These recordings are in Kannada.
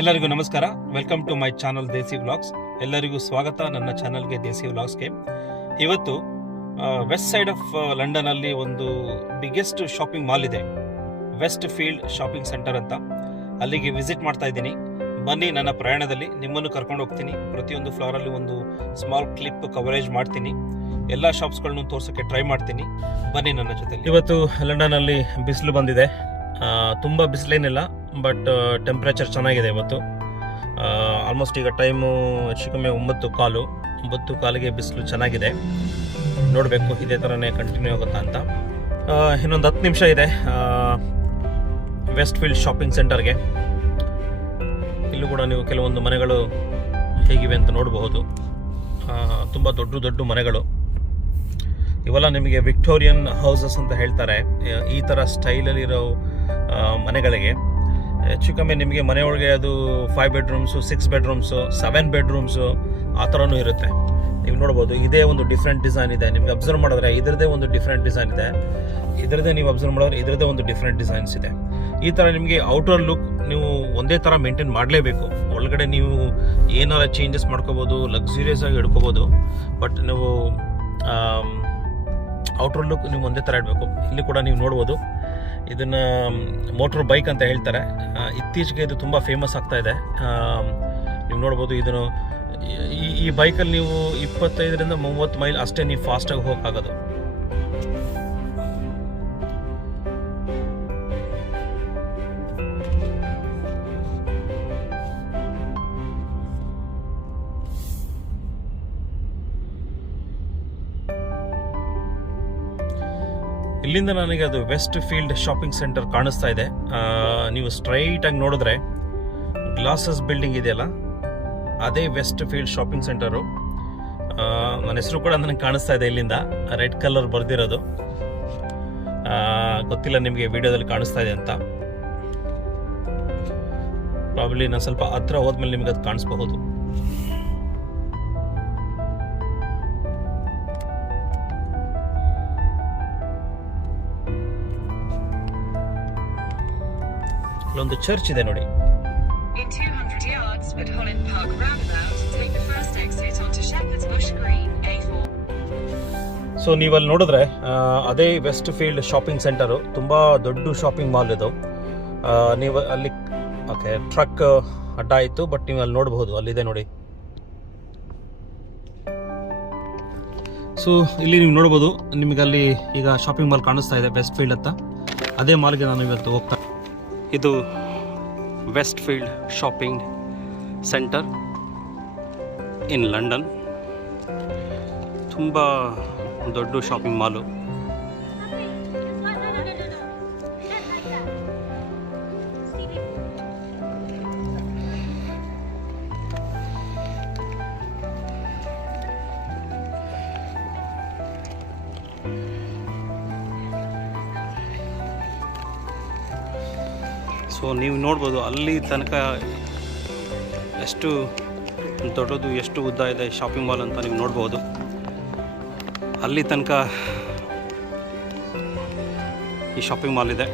ಎಲ್ಲರಿಗೂ ನಮಸ್ಕಾರ. Welcome to my channel Desi vlogs. ಎಲ್ಲರಿಗೂ ಸ್ವಾಗತ ನನ್ನ ಚಾನಲ್ಗೆ ದೇಸಿ ವ್ಲಾಗ್ಸ್ಗೆ. ಇವತ್ತು ವೆಸ್ಟ್ ಸೈಡ್ ಆಫ್ ಲಂಡನ್ ಅಲ್ಲಿ ಒಂದು ಬಿಗ್ಗೆಸ್ಟ್ ಶಾಪಿಂಗ್ ಮಾಲ್ ಇದೆ, ವೆಸ್ಟ್ ಫೀಲ್ಡ್ ಶಾಪಿಂಗ್ ಸೆಂಟರ್ ಅಂತ. ಅಲ್ಲಿಗೆ ವಿಸಿಟ್ ಮಾಡ್ತಾ ಇದ್ದೀನಿ. ಬನ್ನಿ, ನನ್ನ ಪ್ರಯಾಣದಲ್ಲಿ ನಿಮ್ಮನ್ನು ಕರ್ಕೊಂಡು ಹೋಗ್ತೀನಿ. ಪ್ರತಿಯೊಂದು ಫ್ಲೋರಲ್ಲಿ ಒಂದು ಸ್ಮಾಲ್ ಕ್ಲಿಪ್ ಕವರೇಜ್ ಮಾಡ್ತೀನಿ. ಎಲ್ಲ ಶಾಪ್ಸ್ಗಳನ್ನು ತೋರ್ಸೋಕ್ಕೆ ಟ್ರೈ ಮಾಡ್ತೀನಿ. ಬನ್ನಿ ನನ್ನ ಜೊತೆ. ಇವತ್ತು ಲಂಡನ್ ಅಲ್ಲಿ ಬಿಸಿಲು ಬಂದಿದೆ. ತುಂಬ ಬಿಸಿಲೇನಿಲ್ಲ, ಬಟ್ ಟೆಂಪ್ರೇಚರ್ ಚೆನ್ನಾಗಿದೆ ಇವತ್ತು. ಆಲ್ಮೋಸ್ಟ್ ಈಗ ಟೈಮು ಹೆಚ್ಚು ಕಮ್ಮಿ 9:15 ಬಿಸಿಲು ಚೆನ್ನಾಗಿದೆ. ನೋಡಬೇಕು ಇದೇ ಥರನೇ ಕಂಟಿನ್ಯೂ ಆಗುತ್ತಾ ಅಂತ. ಇನ್ನೊಂದು 10 ನಿಮಿಷ ಇದೆ ವೆಸ್ಟ್ ಫೀಲ್ಡ್ ಶಾಪಿಂಗ್ ಸೆಂಟರ್ಗೆ. ಇಲ್ಲೂ ಕೂಡ ನೀವು ಕೆಲವೊಂದು ಮನೆಗಳು ಹೇಗಿವೆ ಅಂತ ನೋಡಬಹುದು. ತುಂಬ ದೊಡ್ಡ ಮನೆಗಳು ಇವೆಲ್ಲ ನಿಮಗೆ ವಿಕ್ಟೋರಿಯನ್ ಹೌಸಸ್ ಅಂತ ಹೇಳ್ತಾರೆ. ಈ ಥರ ಸ್ಟೈಲಲ್ಲಿರೋ ಮನೆಗಳಿಗೆ ಹೆಚ್ಚು ಕಮ್ಮಿ ನಿಮಗೆ ಮನೆಯೊಳಗೆ ಅದು 5 ಬೆಡ್ರೂಮ್ಸು, 6 ಬೆಡ್ರೂಮ್ಸು, 7 ಬೆಡ್ರೂಮ್ಸು ಆ ಥರನೂ ಇರುತ್ತೆ. ನೀವು ನೋಡ್ಬೋದು, ಇದೇ ಒಂದು ಡಿಫ್ರೆಂಟ್ ಡಿಸೈನ್ ಇದೆ. ನಿಮ್ಗೆ ಅಬ್ಸರ್ವ್ ಮಾಡಿದ್ರೆ ಇದರದೇ ಒಂದು ಡಿಫ್ರೆಂಟ್ ಡಿಸೈನ್ ಇದೆ, ಇದರದೇ ನೀವು ಅಬ್ಸರ್ವ್ ಮಾಡಿದ್ರೆ ಇದರದೇ ಒಂದು ಡಿಫ್ರೆಂಟ್ ಡಿಸೈನ್ಸ್ ಇದೆ. ಈ ಥರ ನಿಮಗೆ ಔಟರ್ ಲುಕ್ ನೀವು ಒಂದೇ ಥರ ಮೇಂಟೈನ್ ಮಾಡಲೇಬೇಕು. ಒಳಗಡೆ ನೀವು ಏನಾರ ಚೇಂಜಸ್ ಮಾಡ್ಕೋಬೋದು, ಲಕ್ಸುರಿಯಸ್ ಆಗಿ ಇಡ್ಕೋಬೋದು, ಬಟ್ ನೀವು ಔಟರ್ ಲುಕ್ ನೀವು ಒಂದೇ ಥರ ಇಡಬೇಕು. ಇಲ್ಲಿ ಕೂಡ ನೀವು ನೋಡ್ಬೋದು, ಇದನ್ನು ಮೋಟ್ರ್ ಬೈಕ್ ಅಂತ ಹೇಳ್ತಾರೆ. ಇತ್ತೀಚೆಗೆ ಇದು ತುಂಬ ಫೇಮಸ್ ಆಗ್ತಾ ಇದೆ. ನೀವು ನೋಡ್ಬೋದು, ಇದನ್ನು ಈ ಬೈಕಲ್ಲಿ ನೀವು 25ರಿಂದ 30 ಮೈಲ್ ಅಷ್ಟೇ ನೀವು ಫಾಸ್ಟಾಗಿ ಹೋಗೋಕ್ಕಾಗೋದು. ಇಲ್ಲಿಂದ ನನಗೆ ಅದು ವೆಸ್ಟ್ ಫೀಲ್ಡ್ ಶಾಪಿಂಗ್ ಸೆಂಟರ್ ಕಾಣಿಸ್ತಾ ಇದೆ. ನೀವು ಸ್ಟ್ರೈಟಾಗಿ ನೋಡಿದ್ರೆ ಗ್ಲಾಸಸ್ ಬಿಲ್ಡಿಂಗ್ ಇದೆಯಲ್ಲ, ಅದೇ ವೆಸ್ಟ್ ಫೀಲ್ಡ್ ಶಾಪಿಂಗ್ ಸೆಂಟರು. ನನ್ನ ಹೆಸರು ಕೂಡ ನನಗೆ ಕಾಣಿಸ್ತಾ ಇದೆ ಇಲ್ಲಿಂದ, ರೆಡ್ ಕಲರ್ ಬರ್ದಿರೋದು. ಗೊತ್ತಿಲ್ಲ ನಿಮಗೆ ವಿಡಿಯೋದಲ್ಲಿ ಕಾಣಿಸ್ತಾ ಇದೆ ಅಂತ. ಪ್ರಾಬ್ಲಿ ನಾನು ಸ್ವಲ್ಪ ಹತ್ರ ಹೋದ್ಮೇಲೆ ನಿಮಗೆ ಅದು ಕಾಣಿಸ್ಬಹುದು. ಇಲ್ಲೊಂದು ಚರ್ಚ್ ಇದೆ ನೋಡಿ. In 200 yards at Holland Park roundabout, take the first exit onto Shepherd's Bush Green, A4. So ನೀವಲ್ಲಿ ನೋಡಿದ್ರೆ ಅದೇ ವೆಸ್ಟ್ ಫೀಲ್ಡ್ ಶಾಪಿಂಗ್ ಸೆಂಟರು. ತುಂಬ ದೊಡ್ಡ ಶಾಪಿಂಗ್ ಮಾಲ್ ಇದು. ನೀವು ಅಲ್ಲಿ ಟ್ರಕ್ ಅಡ್ಡ ಆಯಿತು, ಬಟ್ ನೀವು ಅಲ್ಲಿ ನೋಡಬಹುದು, ಅಲ್ಲಿದೆ ನೋಡಿ. ಸೊ ಇಲ್ಲಿ ನೀವು ನೋಡ್ಬೋದು, ನಿಮಗೆ ಅಲ್ಲಿ ಈಗ ಶಾಪಿಂಗ್ ಮಾಲ್ ಕಾಣಿಸ್ತಾ ಇದೆ ವೆಸ್ಟ್ ಫೀಲ್ಡ್ ಅಂತ. ಅದೇ ಮಾಲ್ಗೆ ನಾನು ಇವತ್ತು ಹೋಗ್ತಾ. ಇದು Westfield shopping centre in London. ತುಂಬ ದೊಡ್ಡ ಶಾಪಿಂಗ್ ಮಾಲು. ಸೊ ನೀವು ನೋಡ್ಬೋದು, ಅಲ್ಲಿ ತನಕ ಎಷ್ಟು ದೊಡ್ಡದು, ಎಷ್ಟು ಉದ್ದ ಇದೆ ಶಾಪಿಂಗ್ ಮಾಲ್ ಅಂತ ನೀವು ನೋಡ್ಬೋದು. ಅಲ್ಲಿ ತನಕ ಈ ಶಾಪಿಂಗ್ ಮಾಲ್ ಇದೆ.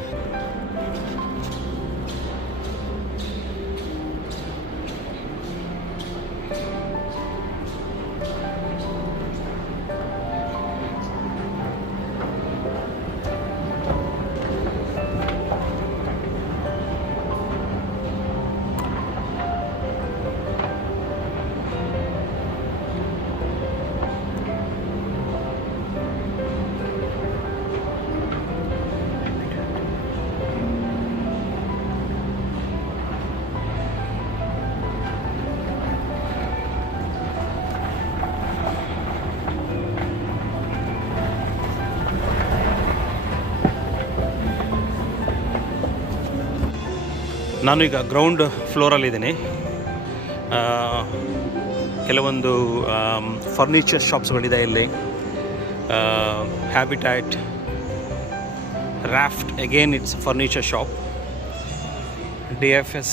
ನಾನು ಈಗ ಗ್ರೌಂಡ್ ಫ್ಲೋರಲ್ಲಿದ್ದೀನಿ. ಕೆಲವೊಂದು ಫರ್ನಿಚರ್ ಶಾಪ್ಸ್ಗಳಿದೆ ಇಲ್ಲಿ. Habitat, raft, again it's furniture shop. DFS,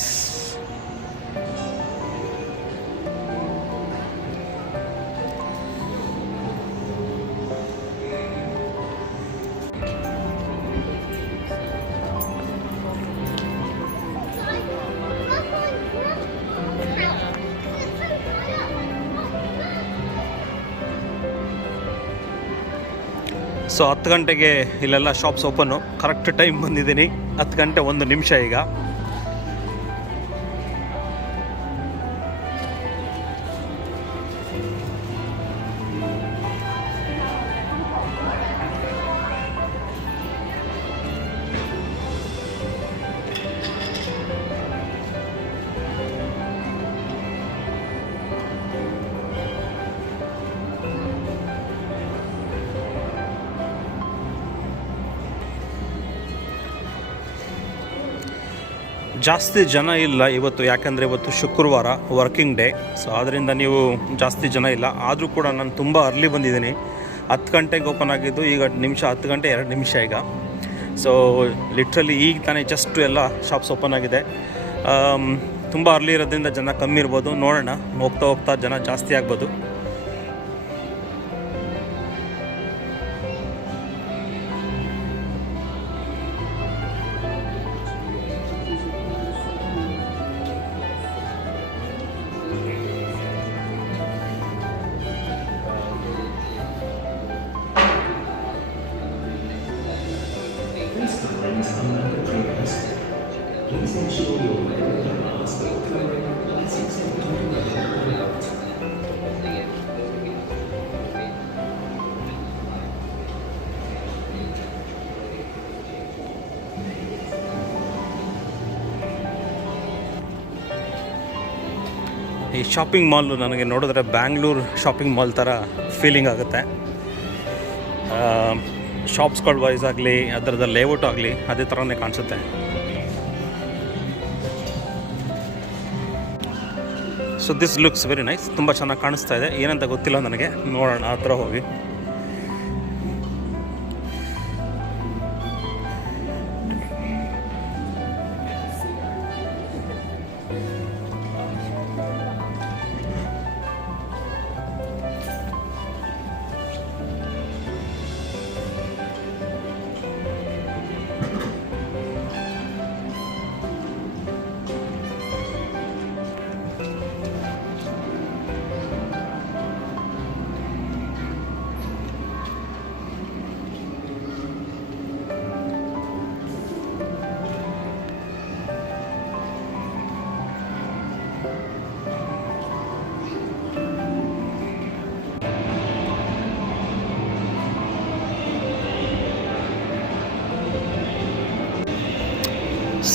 so 10 ಗಂಟೆಗೆ ಇಲ್ಲೆಲ್ಲ ಶಾಪ್ಸ್ ಓಪನ್ನು. ಕರೆಕ್ಟ್ ಟೈಮ್ ಬಂದಿದ್ದೀನಿ, 10 ಗಂಟೆ 1 ನಿಮಿಷ ಈಗ. ಜಾಸ್ತಿ ಜನ ಇಲ್ಲ ಇವತ್ತು, ಯಾಕಂದರೆ ಇವತ್ತು ಶುಕ್ರವಾರ ವರ್ಕಿಂಗ್ ಡೇ. ಸೊ ಆದ್ದರಿಂದ ನೀವು ಜಾಸ್ತಿ ಜನ ಇಲ್ಲ. ಆದರೂ ಕೂಡ ನಾನು ತುಂಬ ಅರ್ಲಿ ಬಂದಿದ್ದೀನಿ. 10 ಗಂಟೆಗೆ ಓಪನ್ ಆಗಿದ್ದು, ಈಗ 10 ಗಂಟೆ 2 ನಿಮಿಷ ಈಗ. ಸೊ ಲಿಟ್ರಲಿ ಈಗ ತಾನೇ ಜಸ್ಟ್ ಎಲ್ಲ ಶಾಪ್ಸ್ ಓಪನ್ ಆಗಿದೆ. ತುಂಬ ಅರ್ಲಿ ಇರೋದ್ರಿಂದ ಜನ ಕಮ್ಮಿ ಇರ್ಬೋದು. ನೋಡೋಣ, ಹೋಗ್ತಾ ಹೋಗ್ತಾ ಜನ ಜಾಸ್ತಿ ಆಗ್ಬೋದು. ಈ ಶಾಪಿಂಗ್ ಮಾಲ್ ನನಗೆ ನೋಡಿದ್ರೆ ಬ್ಯಾಂಗ್ಳೂರು ಶಾಪಿಂಗ್ ಮಾಲ್ ಥರ ಫೀಲಿಂಗ್ ಆಗುತ್ತೆ. ಶಾಪ್ಸ್ಗಳ ವೈಸ್ ಆಗಲಿ, ಅದರದ ಲೇಔಟ್ ಆಗಲಿ ಅದೇ ಥರನೇ ಕಾಣಿಸುತ್ತೆ. So this looks very nice. ತುಂಬ ಚೆನ್ನಾಗಿ ಕಾಣಿಸ್ತಾ ಇದೆ. ಏನಂತ ಗೊತ್ತಿಲ್ಲ ನನಗೆ, ನೋಡೋಣ ಆ ಥರ ಹೋಗಿ.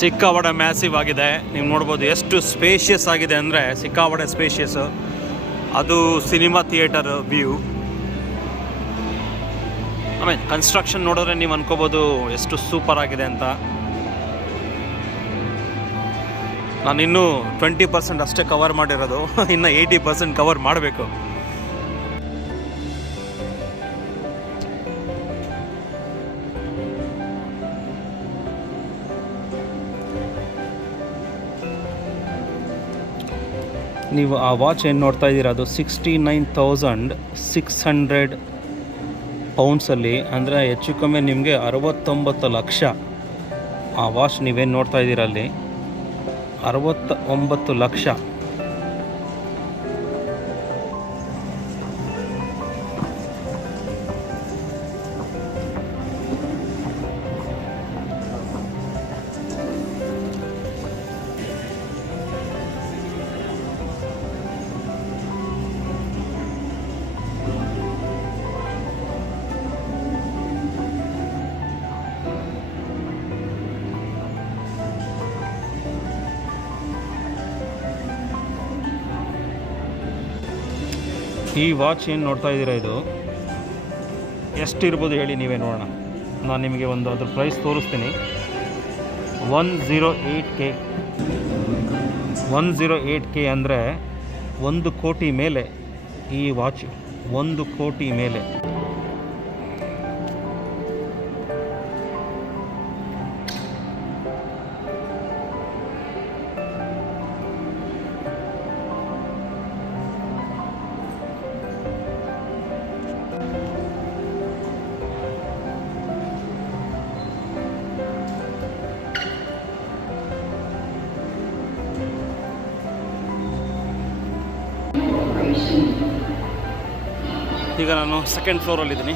ಸಿಕ್ಕಾಪಟ್ಟೆ ಮ್ಯಾಸಿವ್ ಆಗಿದೆ. ನೀವು ನೋಡ್ಬೋದು ಎಷ್ಟು ಸ್ಪೇಷಿಯಸ್ ಆಗಿದೆ ಅಂದರೆ, ಸಿಕ್ಕಾಪಟ್ಟೆ ಸ್ಪೇಷಿಯಸ್ಸು. ಅದು ಸಿನಿಮಾ ಥಿಯೇಟರ್ ವ್ಯೂ. ಆಮೇಲೆ ಕನ್ಸ್ಟ್ರಕ್ಷನ್ ನೋಡಿದ್ರೆ ನೀವು ಅನ್ಕೋಬೋದು ಎಷ್ಟು ಸೂಪರ್ ಆಗಿದೆ ಅಂತ. ನಾನಿನ್ನೂ 20% ಅಷ್ಟೇ ಕವರ್ ಮಾಡಿರೋದು, ಇನ್ನು 80% ಕವರ್ ಮಾಡಬೇಕು. ನೀವು ಆ ವಾಚ್ ಏನು ನೋಡ್ತಾ ಇದ್ದೀರಾ, ಅದು 69,600 ಪೌಂಡ್ಸಲ್ಲಿ, ಅಂದರೆ ಹೆಚ್ಚು ಕಮ್ಮಿ ನಿಮಗೆ 69 ಲಕ್ಷ. ಆ ವಾಚ್ ನೀವೇನು ನೋಡ್ತಾ ಇದ್ದೀರಾ ಅಲ್ಲಿ 69 ಲಕ್ಷ. ಈ ವಾಚ್ ಏನು ನೋಡ್ತಾ ಇದ್ದೀರಾ, ಇದು ಎಷ್ಟಿರ್ಬೋದು ಹೇಳಿ ನೀವೇ ನೋಡೋಣ. ನಾನು ನಿಮಗೆ ಒಂದು ಅದ್ರ ಪ್ರೈಸ್ ತೋರಿಸ್ತೀನಿ. 108K. 108K ಅಂದರೆ 1 ಕೋಟಿ ಮೇಲೆ ಈ ವಾಚ್. 1 ಕೋಟಿ ಮೇಲೆ. ಈಗ ನಾನು 2nd ಫ್ಲೋರಲ್ಲಿದ್ದೀನಿ.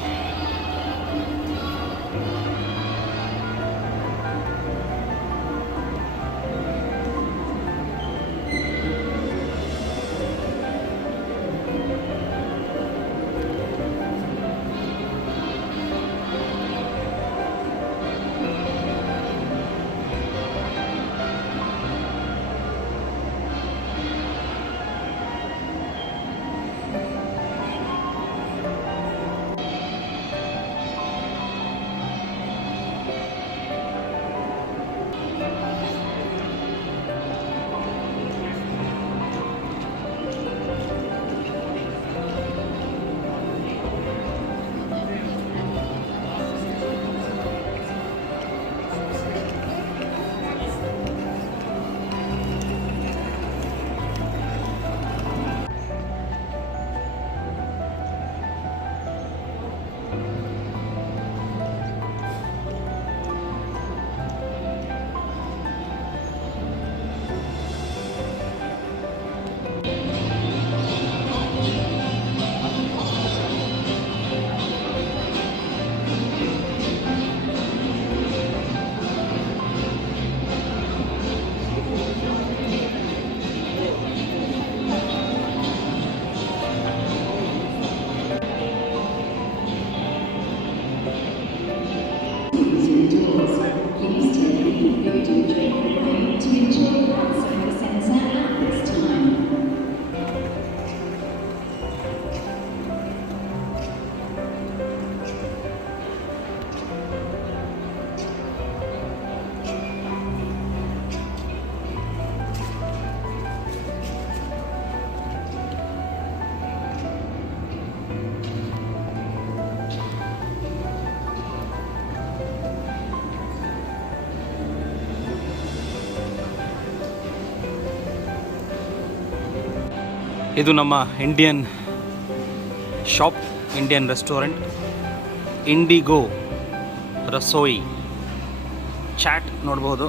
ಇದು ನಮ್ಮ Indian shop, Indian restaurant, Indigo Rasoi. Chaat ನೋಡ್ಬೋದು.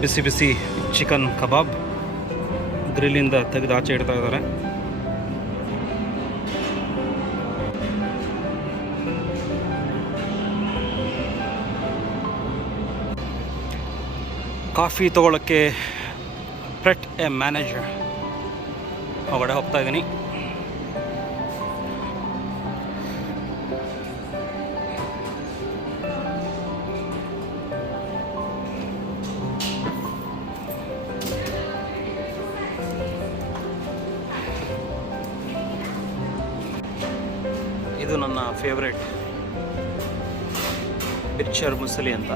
ಬಿಸಿ ಬಿಸಿ ಚಿಕನ್ ಕಬಾಬ್ ಗ್ರಿಲ್ಲಿಂದ ತೆಗೆದು ಆಚೆ ಇಡ್ತಾ ಇದ್ದಾರೆ. ಕಾಫಿ ತಗೊಳ್ಳೋಕ್ಕೆ ಪ್ರೆಟ್ ಎ ಮ್ಯಾನೇಜರ್ ಹೊರಗಡೆ ಹೋಗ್ತಾ ಇದ್ದೀನಿ. ಇದು ನನ್ನ ಫೇವ್ರೆಟ್ ಪಿಕ್ಚರ್ ಮುಸಲಿ ಅಂತ.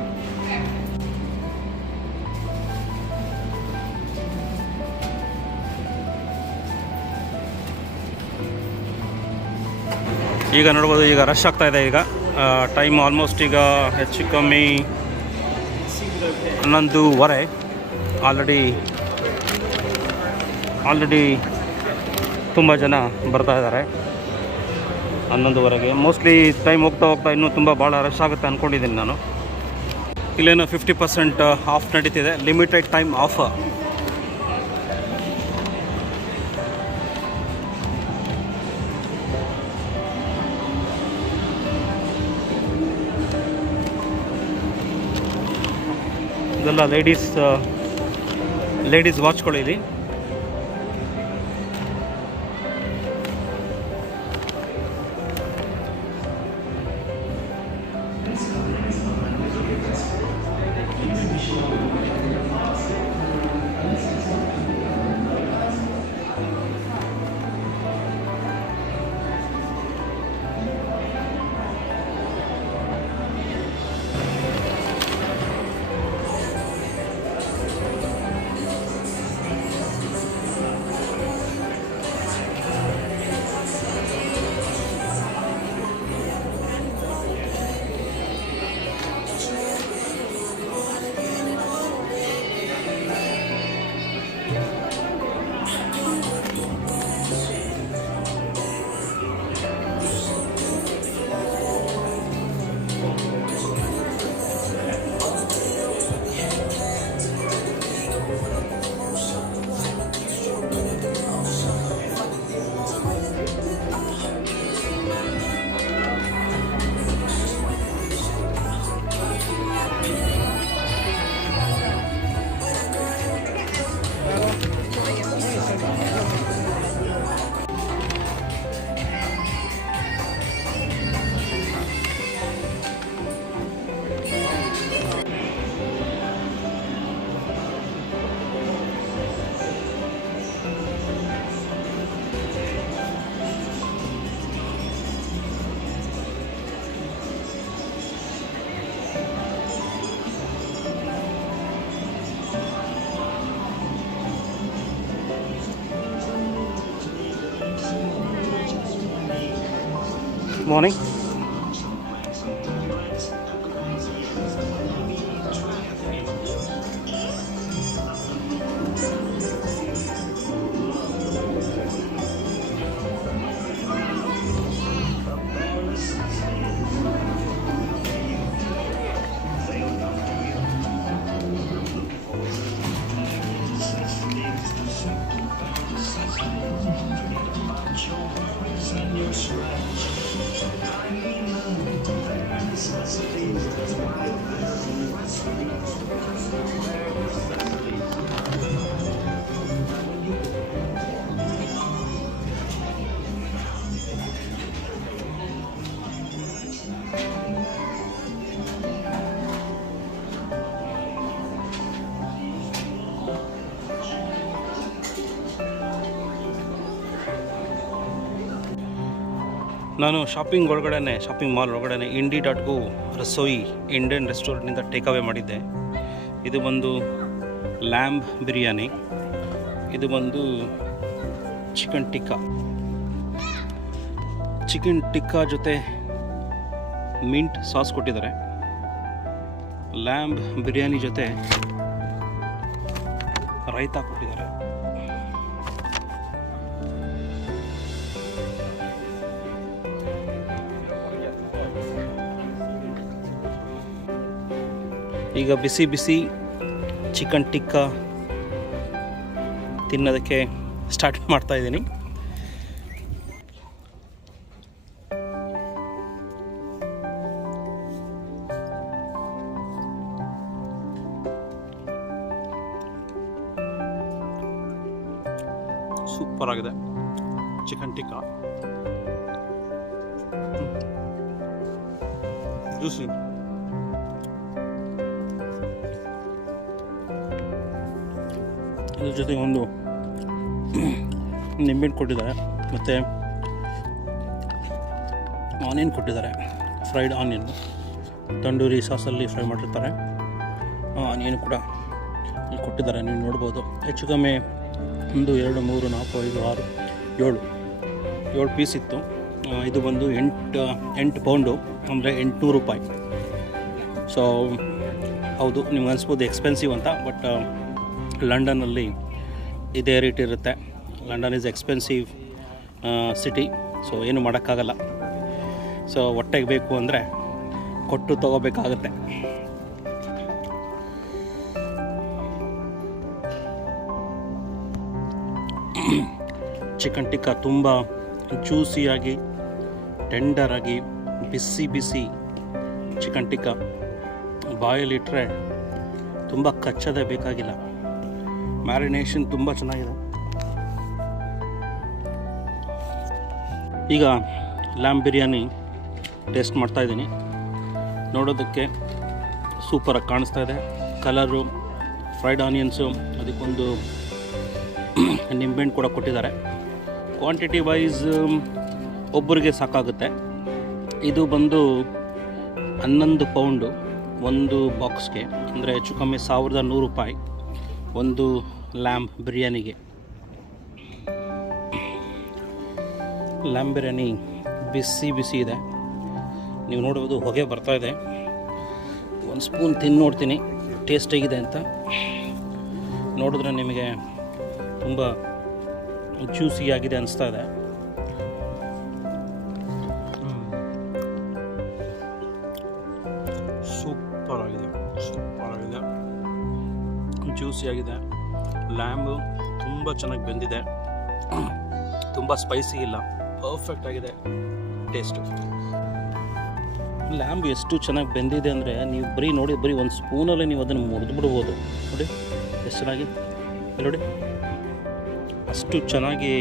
ಈಗ ನೋಡ್ಬೋದು, ಈಗ ರಶ್ ಆಗ್ತಾ ಇದೆ. ಈಗ ಟೈಮ್ ಆಲ್ಮೋಸ್ಟ್ ಈಗ ಹೆಚ್ಚು ಕಮ್ಮಿ 11:15. ಆಲ್ರೆಡಿ ತುಂಬ ಜನ ಬರ್ತಾ ಇದ್ದಾರೆ 11:15ಗೆ. ಮೋಸ್ಟ್ಲಿ ಟೈಮ್ ಹೋಗ್ತಾ ಇನ್ನೂ ತುಂಬ ಭಾಳ ರಶ್ ಆಗುತ್ತೆ ಅಂದ್ಕೊಂಡಿದ್ದೀನಿ ನಾನು. ಇಲ್ಲೇನೋ 50% ಆಫ್ ನಡೀತಿದೆ, ಲಿಮಿಟೆಡ್ ಟೈಮ್ ಆಫ್. ಇದೆಲ್ಲ ಲೇಡೀಸ್ ವಾಚ್ಗಳಿದೆ. Morning. ನಾನು ಶಾಪಿಂಗ್ ಮಾಲ್ ಒಳಗಡೆ ಇಂಡಿ.ಗೋ ರಸೋಯಿ ಇಂಡಿಯನ್ ರೆಸ್ಟೋರೆಂಟ್ನಿಂದ ಟೇಕ್ ಅವೇ ಮಾಡಿದ್ದೆ. ಇದು ಬಂದು ಲ್ಯಾಂಬ್ ಬಿರಿಯಾನಿ, ಇದು ಬಂದು ಚಿಕನ್ ಟಿಕ್ಕಾ ಜೊತೆ ಮಿಂಟ್ ಸಾಸ್ ಕೊಟ್ಟಿದ್ದಾರೆ. ಲ್ಯಾಂಬ್ ಬಿರಿಯಾನಿ ಜೊತೆ ರೈತಾ ಕೊಟ್ಟಿದ್ದಾರೆ. ಈಗ ಬಿಸಿ ಬಿಸಿ ಚಿಕನ್ ಟಿಕ್ಕಾ ತಿನ್ನೋದಕ್ಕೆ ಸ್ಟಾರ್ಟ್ ಮಾಡ್ತಾ ಇದ್ದೀನಿ. ಸೂಪರ್ ಆಗಿದೆ ಚಿಕನ್ ಟಿಕ್ಕಾ, ಜ್ಯೂಸಿ. ಇದ್ರ ಜೊತೆ ಒಂದು ನಿಂಬೆಹಣ್ಣು ಕೊಟ್ಟಿದ್ದಾರೆ, ಮತ್ತು ಆನಿಯನ್ ಕೊಟ್ಟಿದ್ದಾರೆ, ಫ್ರೈಡ್ ಆನಿಯನ್ನು ತಂಡೂರಿ ಸಾಸಲ್ಲಿ ಫ್ರೈ ಮಾಡಿರ್ತಾರೆ. ಆನಿಯನ್ ಕೂಡ ಇಲ್ಲಿ ಕೊಟ್ಟಿದ್ದಾರೆ, ನೀವು ನೋಡ್ಬೋದು. ಹೆಚ್ಚು ಕಮ್ಮಿ 1 2 3 4 5 6 7 ಪೀಸ್ ಇತ್ತು. ಇದು ಬಂದು 8 ಪೌಂಡು, ಅಂದರೆ 800 ರೂಪಾಯಿ. ಸೊ ಹೌದು, ನಿಮ್ಗೆ ಅನಿಸ್ಬೋದು ಎಕ್ಸ್ಪೆನ್ಸಿವ್ ಅಂತ, ಬಟ್ ಲಂಡನ್ನಲ್ಲಿ ಇದೇ ರೇಟ್ ಇರುತ್ತೆ. London is expensive city, so ಏನು ಮಾಡೋಕ್ಕಾಗಲ್ಲ. ಸೊ ಹೊಟ್ಟೆಗೆ ಬೇಕು ಅಂದರೆ ಕೊಟ್ಟು ತೊಗೋಬೇಕಾಗತ್ತೆ. ಚಿಕನ್ ಟಿಕ್ಕಾ ತುಂಬ ಜ್ಯೂಸಿಯಾಗಿ, ಟೆಂಡರಾಗಿ, ಬಿಸಿ ಬಿಸಿ ಚಿಕನ್ ಟಿಕ್ಕಾ ಬಾಯಲ್ಲಿಟ್ಟರೆ ತುಂಬ ಕಚ್ಚೋದೇ ಬೇಕಾಗಿಲ್ಲ. ಮ್ಯಾರಿನೇಷನ್ ತುಂಬ ಚೆನ್ನಾಗಿದೆ. ಈಗ ಲ್ಯಾಂಬ್ ಬಿರಿಯಾನಿ ಟೇಸ್ಟ್ ಮಾಡ್ತಾಯಿದ್ದೀನಿ. ನೋಡೋದಕ್ಕೆ ಸೂಪರಾಗಿ ಕಾಣಿಸ್ತಾ ಇದೆ. ಕಲರು, ಫ್ರೈಡ್ ಆನಿಯನ್ಸು, ಅದಕ್ಕೊಂದು ನಿಂಬೆಹಣ್ಣು ಕೂಡ ಕೊಟ್ಟಿದ್ದಾರೆ. ಕ್ವಾಂಟಿಟಿ ವೈಸ್ ಒಬ್ಬರಿಗೆ ಸಾಕಾಗುತ್ತೆ. ಇದು ಬಂದು 11 ಪೌಂಡು ಒಂದು ಬಾಕ್ಸ್ಗೆ, ಅಂದರೆ ಹೆಚ್ಚು ಕಮ್ಮಿ 1100 ರೂಪಾಯಿ ಒಂದು ಲ್ಯಾಂಬ್ ಬಿರಿಯಾನಿಗೆ. ಲ್ಯಾಂಬ್ ಬಿರಿಯಾನಿ ಬಿಸಿ ಬಿಸಿ ಇದೆ, ನೀವು ನೋಡ್ಬೋದು. ಹೊಗೆ ಬರ್ತಾ ಇದೆ. ಒಂದು ಸ್ಪೂನ್ ತಿಂದು ನೋಡ್ತೀನಿ ಟೇಸ್ಟ್ ಹೇಗಿದೆ ಅಂತ. ನೋಡಿದ್ರೆ ನಿಮಗೆ ತುಂಬ ಜ್ಯೂಸಿಯಾಗಿದೆ ಅನಿಸ್ತಾ ಇದೆ. ಸೂಪರಾಗಿದೆ, ಜ್ಯೂಸಿಯಾಗಿದೆ. ಲ್ಯಾಂಬು ತುಂಬ ಚೆನ್ನಾಗಿ ಬೆಂದಿದೆ, ತುಂಬ ಸ್ಪೈಸಿ ಇಲ್ಲ, ಪರ್ಫೆಕ್ಟ್ ಆಗಿದೆ ಟೇಸ್ಟು. ಲ್ಯಾಂಬ್ ಎಷ್ಟು ಚೆನ್ನಾಗಿ ಬೆಂದಿದೆ ಅಂದರೆ ನೀವು ಬರೀ ಒಂದು ಸ್ಪೂನಲ್ಲೇ ನೀವು ಅದನ್ನು ಮುರಿದು ಬಿಡ್ಬೋದು. ನೋಡಿ ಎಷ್ಟು ಚೆನ್ನಾಗಿ, ನೋಡಿ ಅಷ್ಟು ಚೆನ್ನಾಗಿ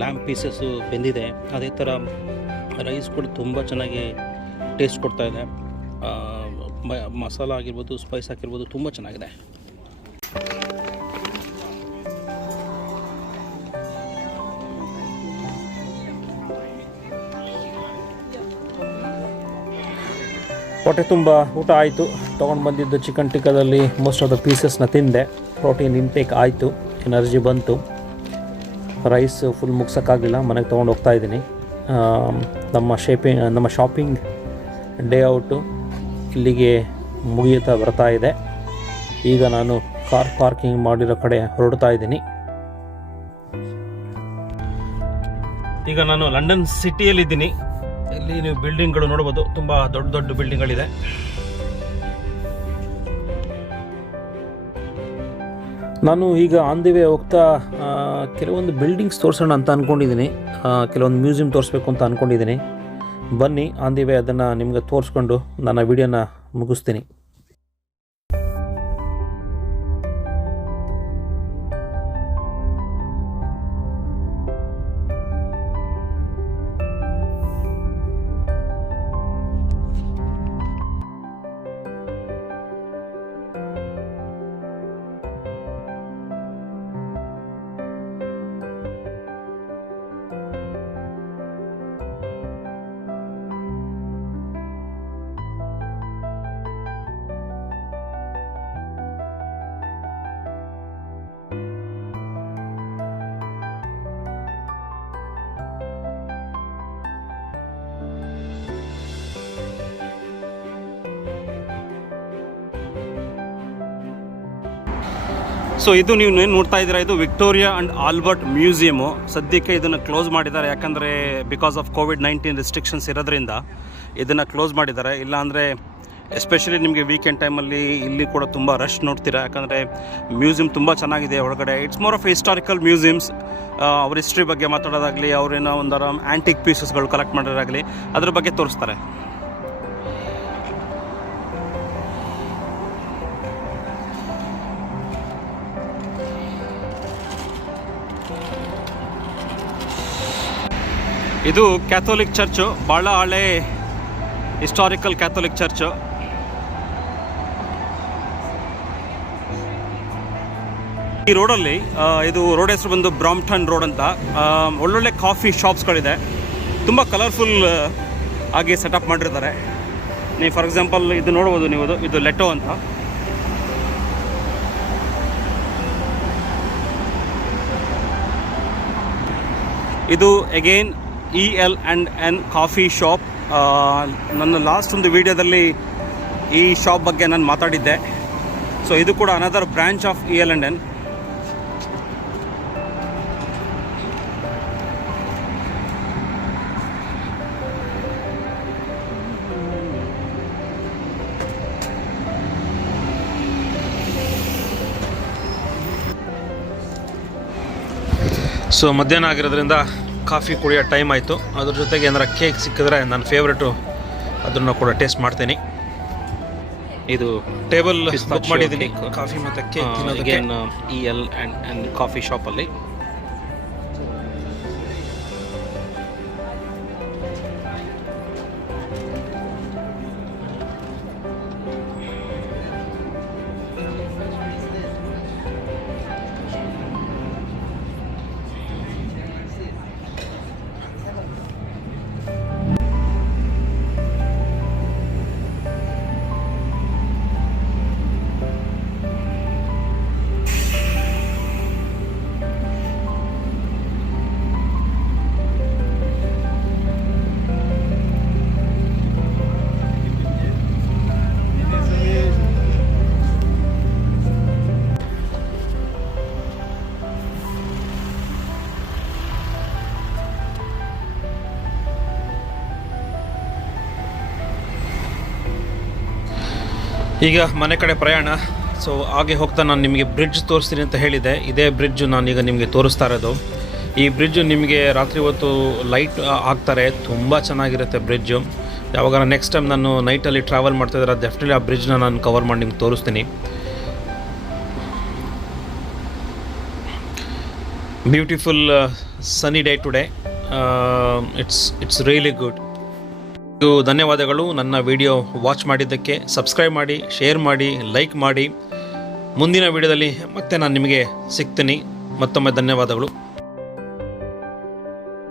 ಲ್ಯಾಂಬ್ ಪೀಸಸ್ಸು ಬೆಂದಿದೆ. ಅದೇ ಥರ ರೈಸ್ ಕೂಡ ತುಂಬ ಚೆನ್ನಾಗಿ ಟೇಸ್ಟ್ ಕೊಡ್ತಾ ಇದೆ. ಮಸಾಲ ಆಗಿರ್ಬೋದು, ಸ್ಪೈಸ್ ಆಗಿರ್ಬೋದು, ತುಂಬ ಚೆನ್ನಾಗಿದೆ. ಹೊಟ್ಟೆ ತುಂಬ ಊಟ ಆಯಿತು. ತೊಗೊಂಡು ಬಂದಿದ್ದು ಚಿಕನ್ ಟಿಕ್ಕಾದಲ್ಲಿ ಮೋಸ್ಟ್ ಆಫ್ ದ ಪೀಸಸ್ನ ತಿಂದೆ. ಪ್ರೋಟೀನ್ ಇಂಟೇಕ್ ಆಯಿತು, ಎನರ್ಜಿ ಬಂತು. ರೈಸ್ ಫುಲ್ ಮುಗ್ಸೋಕ್ಕಾಗಲಿಲ್ಲ, ಮನೆಗೆ ತೊಗೊಂಡು ಹೋಗ್ತಾ ಇದ್ದೀನಿ. ನಮ್ಮ ಶಾಪಿಂಗ್ ಡೇ ಔಟು ಇಲ್ಲಿಗೆ ಮುಗಿಯುತ್ತಾ ಬರ್ತಾ ಇದೆ. ಈಗ ನಾನು ಕಾರ್ ಪಾರ್ಕಿಂಗ್ ಮಾಡಿರೋ ಕಡೆ ಹೊರಡ್ತಾ ಇದ್ದೀನಿ. ಈಗ ನಾನು ಲಂಡನ್ ಸಿಟಿಯಲ್ಲಿದ್ದೀನಿ. ಇಲ್ಲಿ ನೀವು ಬಿಲ್ಡಿಂಗ್ಗಳು ನೋಡ್ಬೋದು, ತುಂಬ ದೊಡ್ಡ ದೊಡ್ಡ ಬಿಲ್ಡಿಂಗ್ಗಳಿದೆ. ನಾನು ಈಗ ಆನ್ ದಿ ವೇ ಹೋಗ್ತಾ ಕೆಲವೊಂದು ಬಿಲ್ಡಿಂಗ್ಸ್ ತೋರಿಸೋಣ ಅಂತ ಅಂದ್ಕೊಂಡಿದ್ದೀನಿ. ಕೆಲವೊಂದು ಮ್ಯೂಸಿಯಂ ತೋರಿಸ್ಬೇಕು ಅಂತ ಅಂದ್ಕೊಂಡಿದ್ದೀನಿ. ಬನ್ನಿ, ಆನ್ ದಿ ವೇ ಅದನ್ನು ನಿಮಗೆ ತೋರಿಸ್ಕೊಂಡು ನನ್ನ ವಿಡಿಯೋನ ಮುಗಿಸ್ತೀನಿ. ಸೊ ಇದು ನೀವು ಏನು ನೋಡ್ತಾ ಇದ್ದೀರಾ, ಇದು ವಿಕ್ಟೋರಿಯಾ ಆ್ಯಂಡ್ ಆಲ್ಬರ್ಟ್ ಮ್ಯೂಸಿಯಮು. ಸದ್ಯಕ್ಕೆ ಇದನ್ನು ಕ್ಲೋಸ್ ಮಾಡಿದ್ದಾರೆ, ಯಾಕಂದರೆ ಬಿಕಾಸ್ ಆಫ್ ಕೋವಿಡ್-19 ರೆಸ್ಟ್ರಿಕ್ಷನ್ಸ್ ಇರೋದ್ರಿಂದ ಇದನ್ನು ಕ್ಲೋಸ್ ಮಾಡಿದ್ದಾರೆ. ಇಲ್ಲಾಂದರೆ ಎಸ್ಪೆಷಲಿ ನಿಮಗೆ ವೀಕೆಂಡ್ ಟೈಮಲ್ಲಿ ಇಲ್ಲಿ ಕೂಡ ತುಂಬ ರಶ್ ನೋಡ್ತೀರಾ, ಯಾಕಂದರೆ ಮ್ಯೂಸಿಯಂ ತುಂಬ ಚೆನ್ನಾಗಿದೆ ಒಳಗಡೆ. It's more of historical museums. ಅವ್ರ ಹಿಸ್ಟ್ರಿ ಬಗ್ಗೆ ಮಾತಾಡೋದಾಗಲಿ, ಅವ್ರೇನೋ ಒಂದರ ಆ್ಯಂಟಿಕ್ ಪೀಸಸ್ಗಳು ಕಲೆಕ್ಟ್ ಮಾಡೋದಾಗಲಿ ಅದ್ರ ಬಗ್ಗೆ ತೋರಿಸ್ತಾರೆ. ಇದು ಕ್ಯಾಥೋಲಿಕ್ ಚರ್ಚು, ಭಾಳ ಹಳೆ ಹಿಸ್ಟಾರಿಕಲ್ ಕ್ಯಾಥೋಲಿಕ್ ಚರ್ಚು. ಈ ರೋಡಲ್ಲಿ ಇದು ರೋಡ್ ಹೆಸರು ಬಂದು ಬ್ರಾಂಪ್ಟನ್ ರೋಡ್ ಅಂತ. ಒಳ್ಳೊಳ್ಳೆ ಕಾಫಿ ಶಾಪ್ಸ್ಗಳಿದೆ, ತುಂಬ ಕಲರ್ಫುಲ್ ಆಗಿ ಸೆಟಪ್ ಮಾಡಿರ್ತಾರೆ. ನೀವು ಫಾರ್ ಎಕ್ಸಾಂಪಲ್ ಇದು ನೋಡ್ಬೋದು ನೀವು, ಇದು ಲೆಟೋ ಅಂತ. ಇದು ಅಗೇನ್ EL&N ಕಾಫಿ ಶಾಪ್. ನನ್ನ ಲಾಸ್ಟ್ ಒಂದು ವಿಡಿಯೋದಲ್ಲಿ ಈ ಶಾಪ್ ಬಗ್ಗೆ ನಾನು ಮಾತಾಡಿದ್ದೆ. ಸೊ ಇದು ಕೂಡ another branch of EL&N. So ಮಧ್ಯಾಹ್ನ ಆಗಿರೋದ್ರಿಂದ ಕಾಫಿ ಕುಡಿಯೋ ಟೈಮ್ ಆಯಿತು. ಅದ್ರ ಜೊತೆಗೆ ಏನಾರ ಕೇಕ್ ಸಿಕ್ಕಿದ್ರೆ ನನ್ನ ಫೇವ್ರೇಟು, ಅದನ್ನು ಕೂಡ ಟೇಸ್ಟ್ ಮಾಡ್ತೀನಿ. ಇದು ಟೇಬಲ್ ಬುಕ್ ಮಾಡಿದ್ದೀನಿ ಕಾಫಿ ಮತ್ತು ಕೇಕ್ ತಿನ್ನೋದಕ್ಕೆ EL&N ಕಾಫಿ ಶಾಪಲ್ಲಿ. ಈಗ ಮನೆ ಕಡೆ ಪ್ರಯಾಣ. ಸೊ ಹಾಗೆ ಹೋಗ್ತಾ ನಾನು ನಿಮಗೆ ಬ್ರಿಡ್ಜ್ ತೋರಿಸ್ತೀನಿ ಅಂತ ಹೇಳಿದೆ. ಇದೇ ಬ್ರಿಡ್ಜು ನಾನೀಗ ನಿಮಗೆ ತೋರಿಸ್ತಾ ಇರೋದು. ಈ ಬ್ರಿಡ್ಜು ನಿಮಗೆ ರಾತ್ರಿ ಹೊತ್ತು ಲೈಟ್ ಹಾಕ್ತಾರೆ, ತುಂಬ ಚೆನ್ನಾಗಿರುತ್ತೆ ಬ್ರಿಡ್ಜು. ಯಾವಾಗ ನೆಕ್ಸ್ಟ್ ಟೈಮ್ ನಾನು ನೈಟಲ್ಲಿ ಟ್ರಾವೆಲ್ ಮಾಡ್ತಾಯಿದ್ರೆ ಡೆಫಿನೆಟ್ಲಿ ಆ ಬ್ರಿಡ್ಜ್ನ ನಾನು ಕವರ್ ಮಾಡಿ ನಿಮ್ಗೆ ತೋರಿಸ್ತೀನಿ. Beautiful Sunny day today. It's really good. ಧನ್ಯವಾದಗಳು ನನ್ನ ವಿಡಿಯೋ ವಾಚ್ ಮಾಡಿದ್ದಕ್ಕೆ. ಸಬ್ಸ್ಕ್ರೈಬ್ ಮಾಡಿ, ಶೇರ್ ಮಾಡಿ, ಲೈಕ್ ಮಾಡಿ. ಮುಂದಿನ ವಿಡಿಯೋದಲ್ಲಿ ಮತ್ತೆ ನಾನು ನಿಮಗೆ ಸಿಗ್ತೀನಿ. ಮತ್ತೊಮ್ಮೆ ಧನ್ಯವಾದಗಳು.